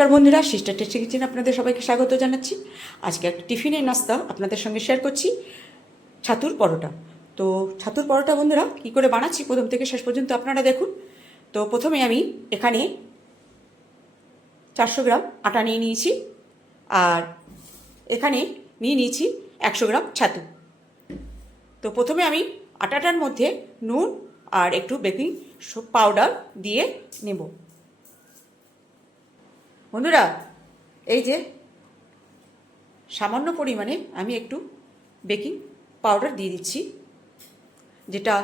নমস্কার বন্ধুরা, sister tasty kitchen আপনাদের সবাইকে স্বাগত জানাচ্ছি। আজকে একটা টিফিনের নাস্তা আপনাদের সঙ্গে শেয়ার করছি, ছাতুর পরোটা। তো ছাতুর পরোটা বন্ধুরা, কী করে বানাচ্ছি প্রথম থেকে শেষ পর্যন্ত আপনারা দেখুন। তো প্রথমে আমি এখানে চারশো গ্রাম আটা নিয়ে নিয়েছি, আর এখানে নিয়ে নিয়েছি একশো গ্রাম ছাতু। তো প্রথমে আমি আটাটার মধ্যে নুন আর একটু বেকিং পাউডার দিয়ে নেব। বন্ধুরা এই যে সামান্য পরিমাণে আমি একটু বেকিং পাউডার দিয়ে দিচ্ছি যেটা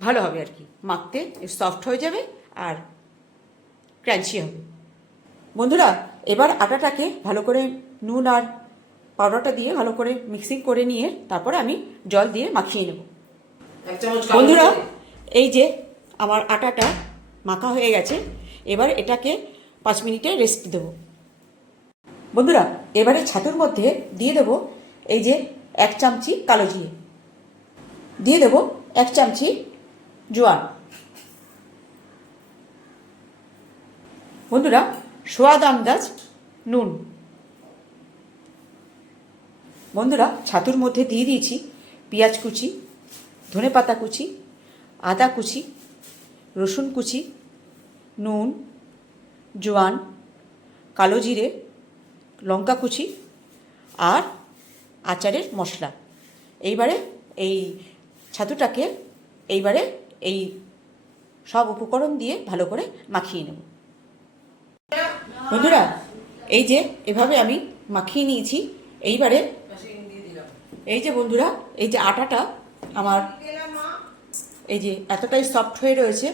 ভালো হবে আর কি। মাখতে সফট হয়ে যাবে আর ক্রাঞ্চি হবে। বন্ধুরা এবার আটাটাকে ভালো করে নুন আর পাউডারটা দিয়ে ভালো করে মিক্সিং করে নিয়ে তারপরে আমি জল দিয়ে মাখিয়ে নেব। বন্ধুরা এই যে আমার আটাটা মাখা হয়ে গেছে এবার এটাকে পাঁচ মিনিটে রেস্ট দেব। বন্ধুরা, এবারে ছাতুর মধ্যে দিয়ে দেব এই যে এক চামচি কালো জিরে। দিয়ে দেব এক চামচি জোয়ান। বন্ধুরা, সোয়াদ আন্দাজ নুন। বন্ধুরা, ছাতুর মধ্যে দিয়ে দিয়েছি পেঁয়াজ কুচি ধনে পাতা কুচি, আদা কুচি, রসুন কুচি, নুন জোয়ান, কালো জিরে, লঙ্কা কুচি আর আচারের মশলা। এইবারে এই ছাতুটাকে এইবারে এই সব উপকরণ দিয়ে ভালো করে মাখিয়ে নেব। বন্ধুরা, এই যে এভাবে আমি মাখিয়ে নিয়েছি, এইবারে এই যে বন্ধুরা, এই যে আটাটা আমার এই যে এতটাই সফট হয়ে রয়েছে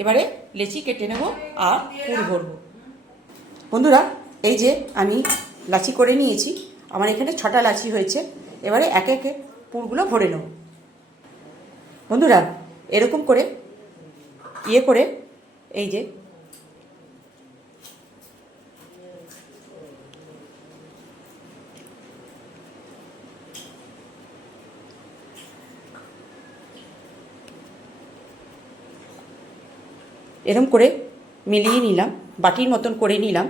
এবারে লেচি কেটে নেব আর পুর ভরব। বন্ধুরা, এই যে আমি লাচি করে নিয়েছি, আমার এখানে ছটা লাচি হয়েছে, এবারে একে একে পুরগুলো ভরে নেব। বন্ধুরা, এরকম করে ইয়ে করে এই যে এরম করে মিলিয়ে নিলাম বাটির মতন করে নিলাম।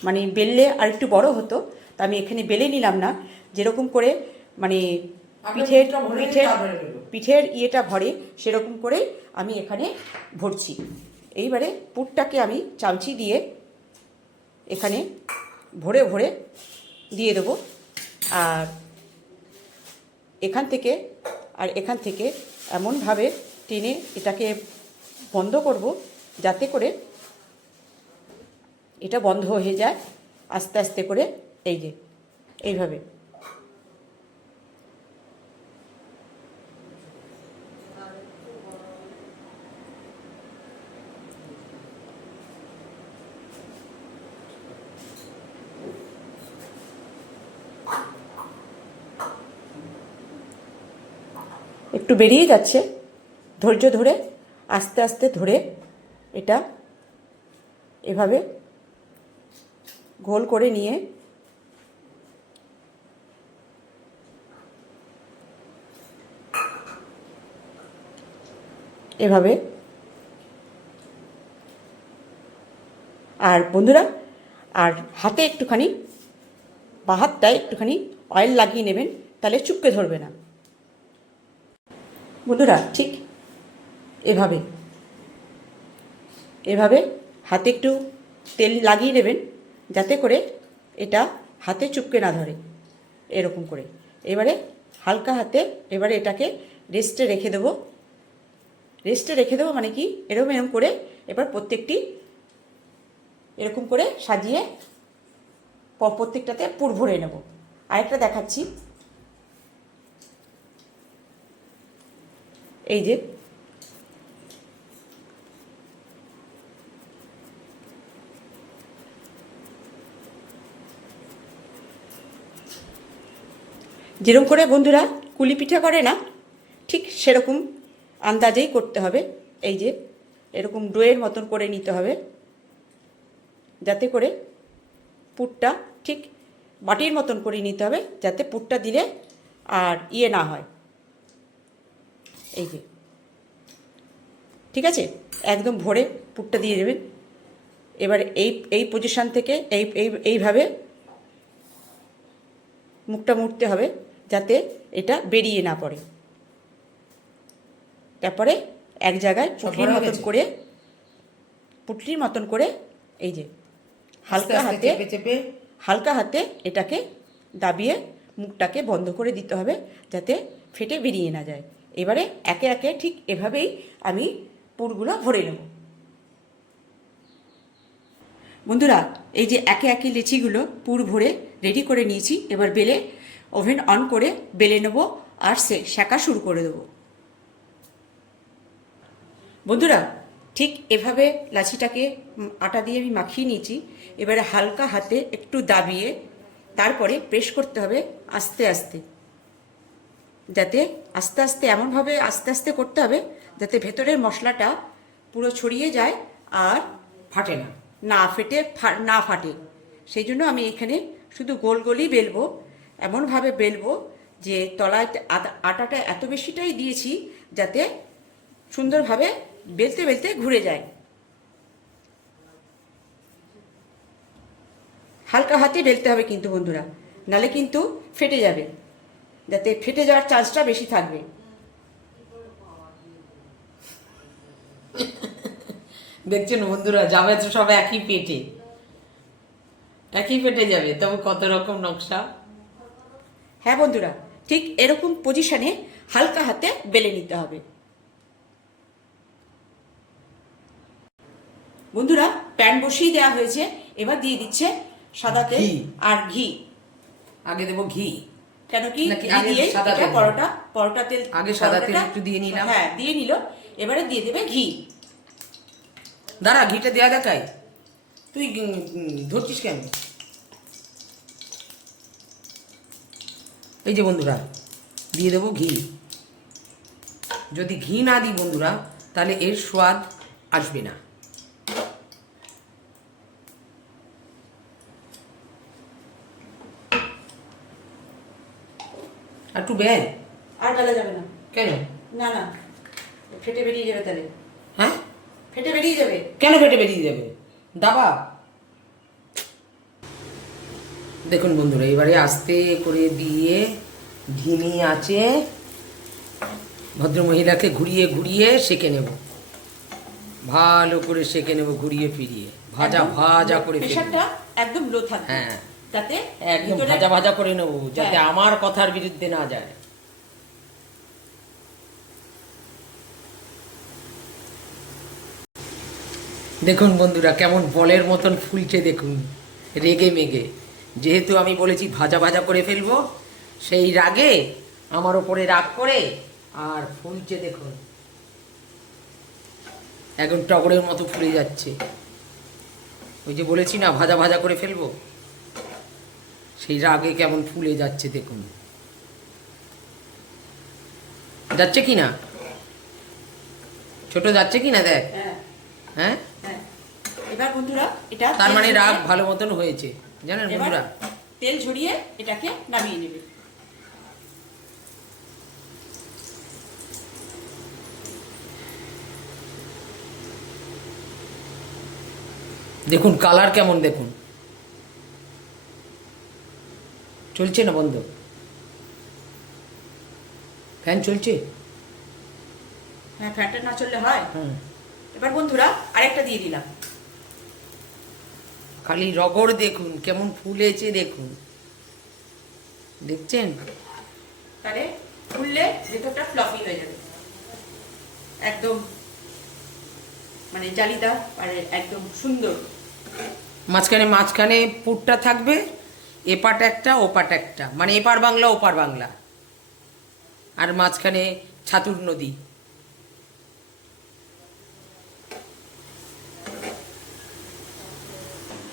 মানে বেললে আর একটু বড় হতো তা আমি এখানে বেলে নিলাম না। যেরকম করে মানে পিঠের পিঠের পিঠের ইয়েটা ভরে সেরকম করে আমি এখানে ভরছি। এইবারে পুরটাকে আমি চামচি দিয়ে এখানে ভরে ভরে দিয়ে দেবো। আর এখান থেকে আর এখান থেকে এমনভাবে টেনে এটাকে বন্ধ করব যাতে করে এটা বন্ধ হয়ে যায়, আস্তে আস্তে করে এই যে, এইভাবে। একটু বেরিয়ে যাচ্ছে, ধৈর্য ধরে, আস্তে আস্তে ধরে এটা এভাবে গোল করে নিয়ে এভাবে। আর বন্ধুরা, আর হাতে একটুখানি, বা হাতটায় একটুখানি অয়েল লাগিয়ে নেবেন, তাহলে চুপকে ধরবে না। বন্ধুরা, ঠিক এভাবে এভাবে। হাতে একটু তেল লাগিয়ে নেবেন, যাতে করে এটা হাতে চুপকে না ধরে। এরকম করে। এবারে হালকা হাতে এবারে এটাকে রেস্টে রেখে দেবো। রেস্টে রেখে দেবো মানে কি? এরকম এরকম করে এবার প্রত্যেকটি এরকম করে সাজিয়ে প্রত্যেকটাতে পুর ভরে নেব। আরেকটা দেখাচ্ছি। এই যে যেরকম করে বন্ধুরা কুলি পিঠা করে না, ঠিক সেরকম আন্দাজেই করতে হবে। এই যে এরকম ডোয়ের মতন করে নিতে হবে, যাতে করে পুরটা ঠিক বাটির মতন করে নিতে হবে, যাতে পুরটা দিলে আর ইয়ে না হয়। এই যে। ঠিক আছে? একদম ভরে পুরটা দিয়ে দেবেন এবার এই এই পজিশান থেকে এই, এইভাবে মুখটা মুড়তে হবে। যাতে এটা বেরিয়ে না পড়ে। তারপরে এক জায়গায় পুটলির মতন করে পুটলির মতন করে এই যে হালকা হাতে চেপে। হালকা হাতে এটাকে দাবিয়ে মুখটাকে বন্ধ করে দিতে হবে যাতে ফেটে বেরিয়ে না যায়। এবারে একে একে ঠিক এভাবেই আমি পুরগুলো ভরে নেব। বন্ধুরা এই যে একে একে লেচিগুলো পুর ভরে রেডি করে নিয়েছি এবার বেলে ওভেন অন করে বেলে নেব আর সে সেকা শুরু করে দেবো। বন্ধুরা, ঠিক এভাবে লাচিটাকে আটা দিয়ে আমি মাখিয়ে নিয়েছি। এবারে হালকা হাতে একটু দাবিয়ে তারপরে প্রেস করতে হবে আস্তে আস্তে। যাতে আস্তে আস্তে এমনভাবে আস্তে আস্তে করতে হবে যাতে ভেতরের মশলাটা পুরো ছড়িয়ে যায় আর ফাটে না। না ফেটে না ফাটে। সেই জন্য আমি এখানে শুধু গোল গোলই বেলবো। এমনভাবে বেলবো যে তলায় আটা- আটাটা এত বেশিটাই দিয়েছি যাতে সুন্দরভাবে বেলতে বেলতে ঘুরে যায়। হালকা হাতে বেলতে হবে কিন্তু বন্ধুরা, নালে কিন্তু ফেটে যাবে, যাতে ফেটে যাওয়ার চান্সটা বেশি থাকবে। দেখছেন বন্ধুরা যাবে তো সব একই পেটে। একই পেটে যাবে, তবে কত রকম নকশা। হ্যাঁ বন্ধুরা ঠিক এরকম পজিশনে হালকা হাতে বেলে নিতে হবে। বন্ধুরা প্যান বসিয়ে দেওয়া হয়েছে এবার দিয়ে দিচ্ছে সাদা তেল আর ঘি। আগে দেবো ঘি। কেন কি? দিয়ে এটা পরোটা পরোটা তেল আগে সাদা তেল একটু দিয়ে নিলাম। হ্যাঁ দিয়ে নিল। এবারে দিয়ে দেবে ঘি। দাঁড়া ঘিটা দেওয়া দেখাই। তুই ধরছিস কেন? এই যে বন্ধুরা দিয়ে দেবো ঘি। যদি ঘি না দিই বন্ধুরা তাহলে এর স্বাদ আসবে না। আর একটু বেল আর বেলা যাবে না। কেন? না না। ফেটে বেরিয়ে যাবে তাহলে। হ্যাঁ? ফেটে বেরিয়ে যাবে। কেন ফেটে বেরিয়ে যাবে? দাবা। দেখুন বন্ধুরা এবারে আস্তে করে দিয়ে ধিমি আছে। ভদ্রমহিলাকে ঘুরিয়ে ঘুরিয়ে সেকে নেব। ভালো করে সেকে নেব ঘুরিয়ে ফিরিয়ে। ভাজা ভাজা করে একদম লো থাকবে। হ্যাঁ। যাতে একদম ভাজা ভাজা করে নেব যাতে হ্যাঁ। আমার কথার বিরুদ্ধে না যায়। দেখুন বন্ধুরা কেমন বলের মতন ফুলছে দেখুন। রেগে মেগে। যেহেতু আমি বলেছি ভাজা ভাজা করে ফেলব সেই রাগে আমার ওপরে রাগ করে আর ফুলছে দেখুন। এখন টগরের মতো ফুলে যাচ্ছে। ওই যে বলেছি না ভাজা ভাজা করে ফেলব? সেই রাগে কেমন ফুলে যাচ্ছে দেখুন। যাচ্ছে কি না? ছোট যাচ্ছে কি না দেখ? হ্যাঁ। হ্যাঁ? হ্যাঁ। এবার বন্ধুরা এটা তার মানে রাগ ভালো মতন হয়েছে। জানেন বন্ধুরা? তেল ঝরিয়ে এটাকে নামিয়ে নেবে। দেখুন কালার কেমন দেখুন। চলছে না বন্ধ? ফ্যান চলছে? হ্যাঁ ফ্যানটা না চললে হয়। হ্যাঁ। এবার বন্ধুরা আরেকটা দিয়ে দিলাম। খালি রগড় দেখুন কেমন ফুলেছে দেখুন। দেখছেন? তাহলে ফুললে ভেতরটা ফ্লফি হয়ে যাবে। একদম মানে জালিদা আর একদম সুন্দর। মাঝখানে মাঝখানে পুরটা থাকবে এপাট একটা ওপাট একটা। মানে এপার বাংলা ওপার বাংলা। আর মাঝখানে ছাতুর নদী।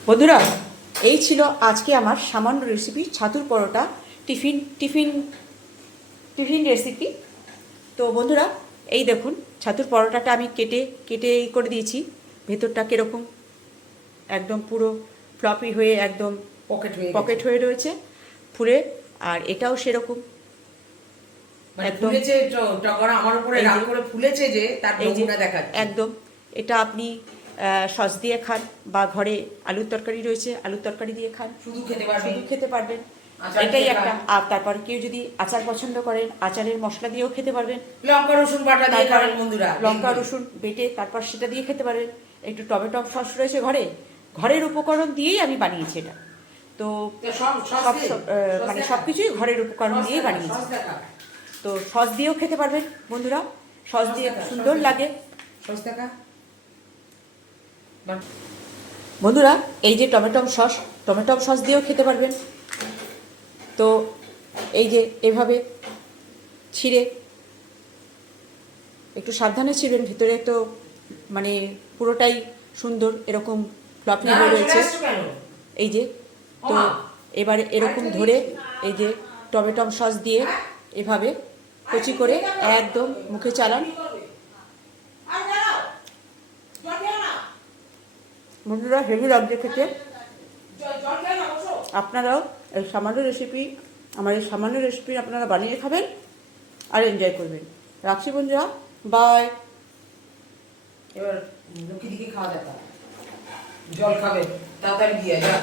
বন্ধুরা এই ছিল আজকে আমার সামান্য recipe ছাতুর paratha tiffin tiffin tiffin recipe তো বন্ধুরা এই দেখুন ছাতুর পরোটাটা আমি কেটে কেটে করে দিয়েছি। ভেতরটা কীরকম? একদম পুরো ফ্লপি হয়ে একদম পকেট হয়ে পকেট হয়ে রয়েছে ফুলে আর এটাও সেরকম। একদম এটা আপনি সস দিয়ে খান বা ঘরে আলুর তরকারি রয়েছে আলুর তরকারি দিয়ে খান। শুধু খেতে পারবেন। শুধু খেতে পারবেন। এটাই একটা। আর তারপর কেউ যদি আচার পছন্দ করেন আচারের মশলা দিয়েও খেতে পারবেন। লঙ্কা রসুন বাটা দিয়ে খাবেন বন্ধুরা। লঙ্কা রসুন বেটে তারপর সেটা দিয়ে খেতে পারবেন। একটু টমেটো সস রয়েছে ঘরে। ঘরের উপকরণ দিয়েই আমি বানিয়েছি এটা। তো সব মানে? সব কিছুই ঘরের উপকরণ দিয়েই বানিয়েছি। তো সস দিয়েও খেতে পারবেন বন্ধুরা। সস দিয়ে সুন্দর লাগে। সস দেখা। বন্ধুরা এই যে টমেটম সস টমেটম সস দিয়েও খেতে পারবেন। তো এই যে এভাবে ছিঁড়ে একটু সাবধানে ছিঁড়বেন ভিতরে তো মানে পুরোটাই সুন্দর এরকম ফ্লপি হয়ে রয়েছে। এই যে তো এবারে এরকম ধরে এই যে টমেটম সস দিয়ে এভাবে কচি করে একদম মুখে চালান। বন্ধুরা, হেভি লাগছে খেতে। আপনারাও এই সামান্য রেসিপি আমার এই সামান্য রেসিপি আপনারা বানিয়ে খাবেন আর এনজয় করবেন। রাখছি বন্ধুরা বাই এবার লক্ষ্মী দিকে খাওয়া দেখা। জল খাবে, তাড়াতাড়ি দিয়ে যা।